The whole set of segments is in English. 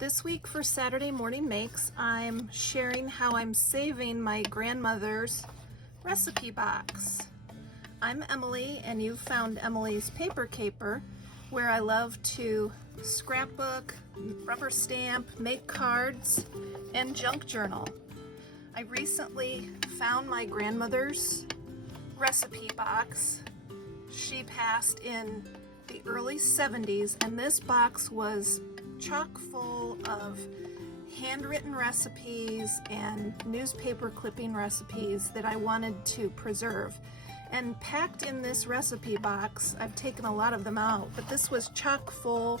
This week for Saturday Morning Makes, I'm sharing how I'm saving my grandmother's recipe box. I'm Emilee, and you've found Emilee's Paper Caper, where I love to scrapbook, rubber stamp, make cards, and junk journal. I recently found my grandmother's recipe box. She passed in the early 70s, and this box was chock full of handwritten recipes and newspaper clipping recipes that I wanted to preserve. And packed in this recipe box, I've taken a lot of them out, but this was chock full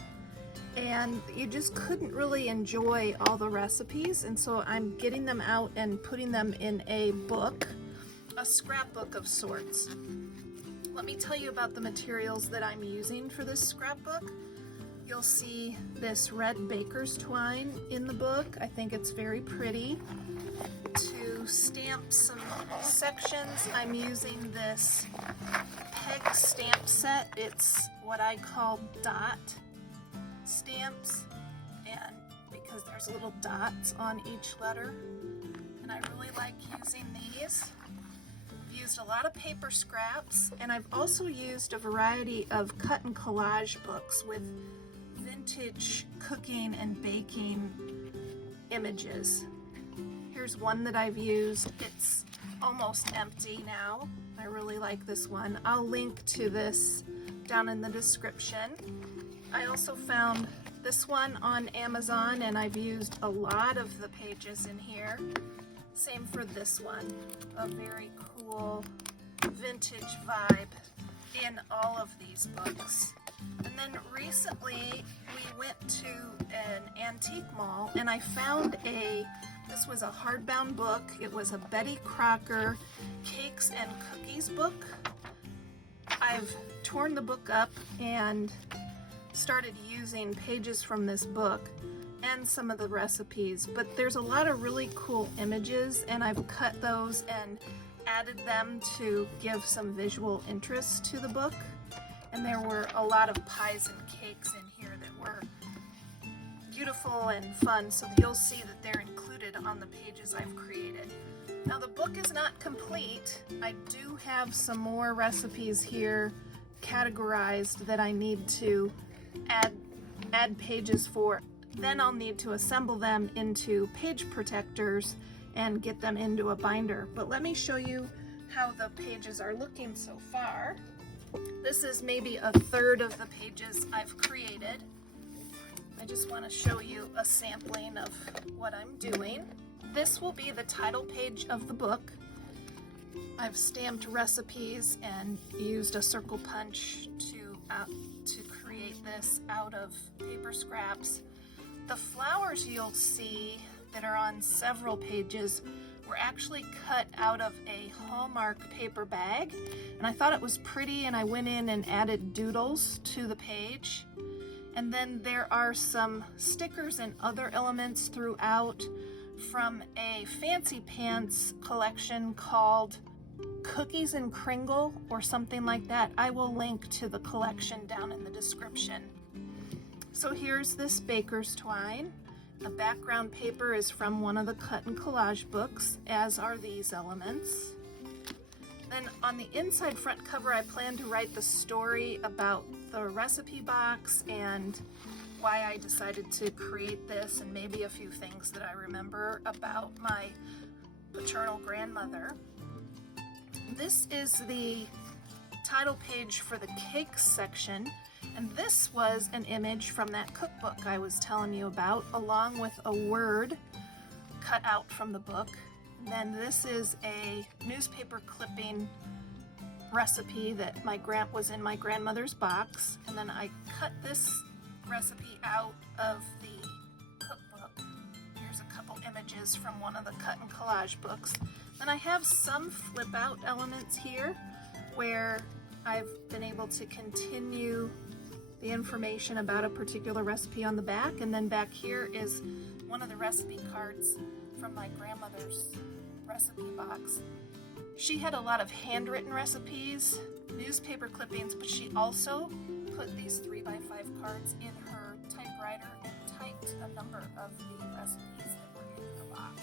and you just couldn't really enjoy all the recipes, and so I'm getting them out and putting them in a book, a scrapbook of sorts. Let me tell you about the materials that I'm using for this scrapbook. You'll see this red baker's twine in the book. I think it's very pretty. To stamp some sections, I'm using this peg stamp set. It's what I call dot stamps, and because there's little dots on each letter, and I really like using these. I've used a lot of paper scraps, and I've also used a variety of cut and collage books with vintage cooking and baking images. Here's one that I've used. It's almost empty now. I really like this one. I'll link to this down in the description. I also found this one on Amazon, and I've used a lot of the pages in here. Same for this one. A very cool vintage vibe in all of these books. And then recently we went to an antique mall, and I found this was a hardbound book. It was a Betty Crocker Cakes and Cookies book. I've torn the book up and started using pages from this book and some of the recipes, but there's a lot of really cool images, and I've cut those and added them to give some visual interest to the book. And there were a lot of pies and cakes in here that were beautiful and fun, so you'll see that they're included on the pages I've created. Now, the book is not complete. I do have some more recipes here categorized that I need to add pages for. Then I'll need to assemble them into page protectors and get them into a binder. But let me show you how the pages are looking so far. This is maybe a third of the pages I've created. I just want to show you a sampling of what I'm doing. This will be the title page of the book. I've stamped recipes and used a circle punch to create this out of paper scraps. The flowers you'll see that are on several pages were actually cut out of a Hallmark paper bag, and I thought it was pretty, and I went in and added doodles to the page. And then there are some stickers and other elements throughout from a Fancy Pants collection called Cookies and Kringle or something like that. I will link to the collection down in the description. So here's this baker's twine. The background paper is from one of the cut and collage books, as are these elements. Then on the inside front cover, I plan to write the story about the recipe box and why I decided to create this, and maybe a few things that I remember about my paternal grandmother. This is the title page for the cakes section. And this was an image from that cookbook I was telling you about, along with a word cut out from the book. And then this is a newspaper clipping recipe that was in my grandmother's box. And then I cut this recipe out of the cookbook. Here's a couple images from one of the cut and collage books. Then I have some flip out elements here where I've been able to continue the information about a particular recipe on the back, and then back here is one of the recipe cards from my grandmother's recipe box. She had a lot of handwritten recipes, newspaper clippings, but she also put these 3x5 cards in her typewriter and typed out a number of the recipes that were in the box.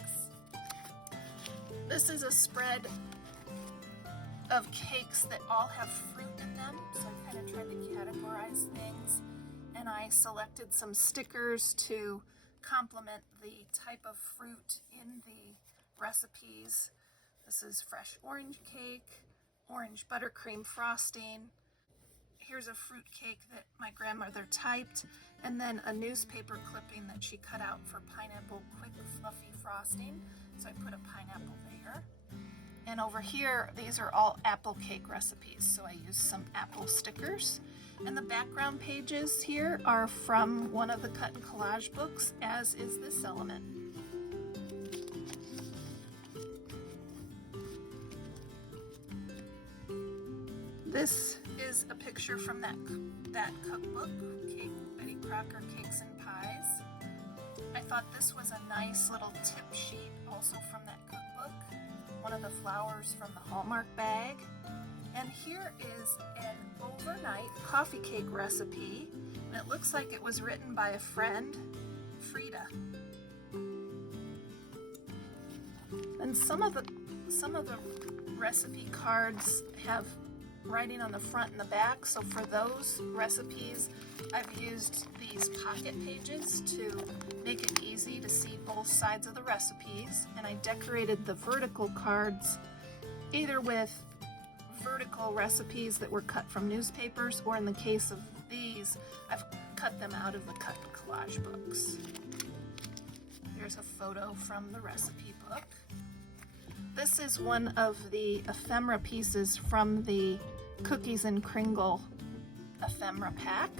This is a spread of cakes that all have fruit in them, so I kind of tried to categorize things, and I selected some stickers to complement the type of fruit in the recipes. This is fresh orange cake, orange buttercream frosting. Here's a fruit cake that my grandmother typed, and then a newspaper clipping that she cut out for pineapple quick fluffy frosting. So I put a pineapple there. And over here, these are all apple cake recipes, so I used some apple stickers. And the background pages here are from one of the cut and collage books, as is this element. This is a picture from that cookbook, Betty Crocker Cakes and Pies. I thought this was a nice little tip sheet also from that cookbook. One of the flowers from the Hallmark bag. And here is an overnight coffee cake recipe. And it looks like it was written by a friend, Frida. And some of the recipe cards have writing on the front and the back, so for those recipes I've used these pocket pages to make it easy to see both sides of the recipes, and I decorated the vertical cards either with vertical recipes that were cut from newspapers, or in the case of these, I've cut them out of the cut and collage books. There's a photo from the recipe book. This is one of the ephemera pieces from the Cookies and Kringle ephemera pack.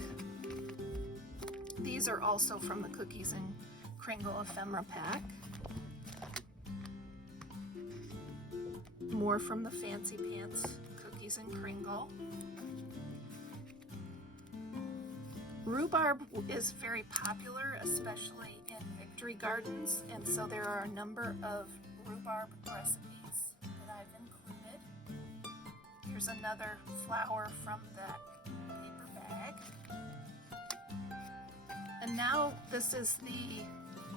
These are also from the Cookies and Kringle ephemera pack. More from the Fancy Pants Cookies and Kringle. Rhubarb is very popular, especially in victory gardens, and so there are a number of rhubarb recipes that I've included. Here's another flower from that paper bag. And now this is the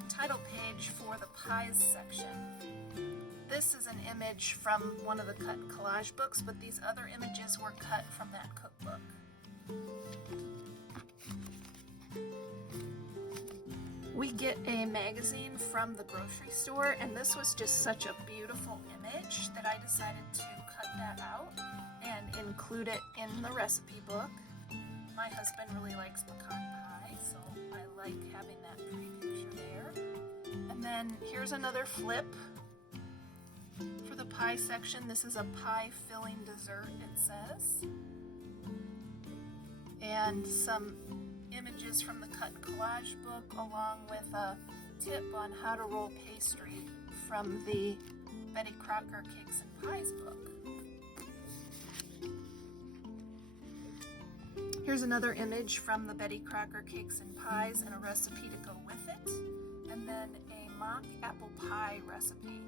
title page for the pies section. This is an image from one of the cut and collage books, but these other images were cut from that cookbook. We get a magazine from the grocery store, and this was just such a beautiful image that I decided to cut that out and include it in the recipe book. My husband really likes pecan pie, so I like having that pretty picture there. And then here's another flip for the pie section. This is a pie filling dessert, it says. And some images from the cut and collage book, along with a tip on how to roll pastry from the Betty Crocker Cakes and Pies book. Here's another image from the Betty Crocker Cakes and Pies and a recipe to go with it, and then a mock apple pie recipe.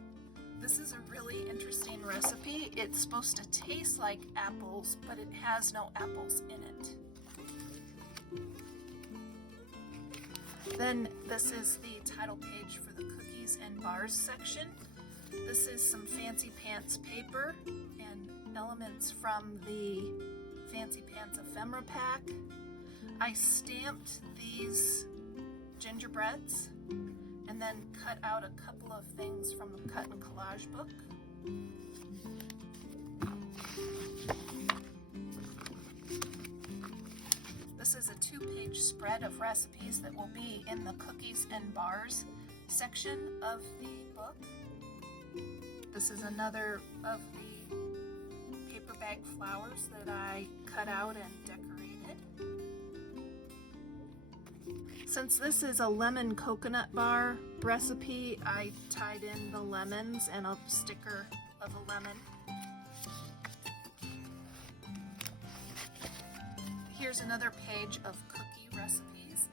This is a really interesting recipe. It's supposed to taste like apples, but it has no apples in it. Then this is the title page for the cookies and bars section. This is some Fancy Pants paper and elements from the Fancy Pants ephemera pack. I stamped these gingerbreads and then cut out a couple of things from the cut and collage book. This is a 2-page spread of recipes that will be in the cookies and bars section of the book. This is another of the paper bag flowers that I cut out and decorated. Since this is a lemon coconut bar recipe, I tied in the lemons and a sticker of a lemon. Here's another page of cookie recipes.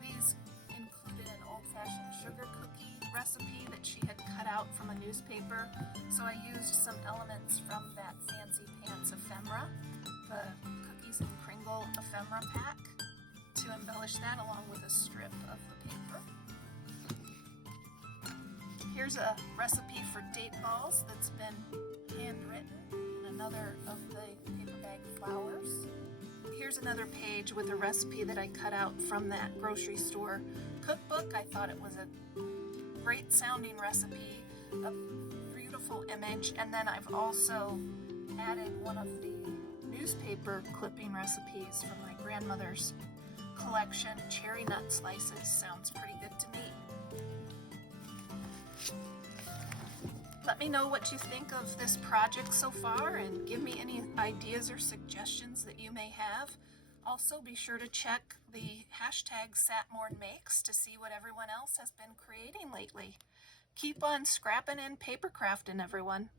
These included an old-fashioned sugar cookie recipe that she had cut out from a newspaper, so I used some elements from that Fancy Pants ephemera, the Cookies and Kringle ephemera pack, to to embellish that along with a strip of the paper. Here's a recipe for date balls that's been handwritten, and another of the paper bag flowers. Here's another page with a recipe that I cut out from that grocery store cookbook. I thought it was a great sounding recipe, a beautiful image, and then I've also added one of the newspaper clipping recipes from my grandmother's collection. Cherry nut slices sounds pretty good to me. Let me know what you think of this project so far and give me any ideas or suggestions that you may have. Also, be sure to check the hashtag #SatMornMakes to see what everyone else has been creating lately. Keep on scrapping and paper crafting, everyone.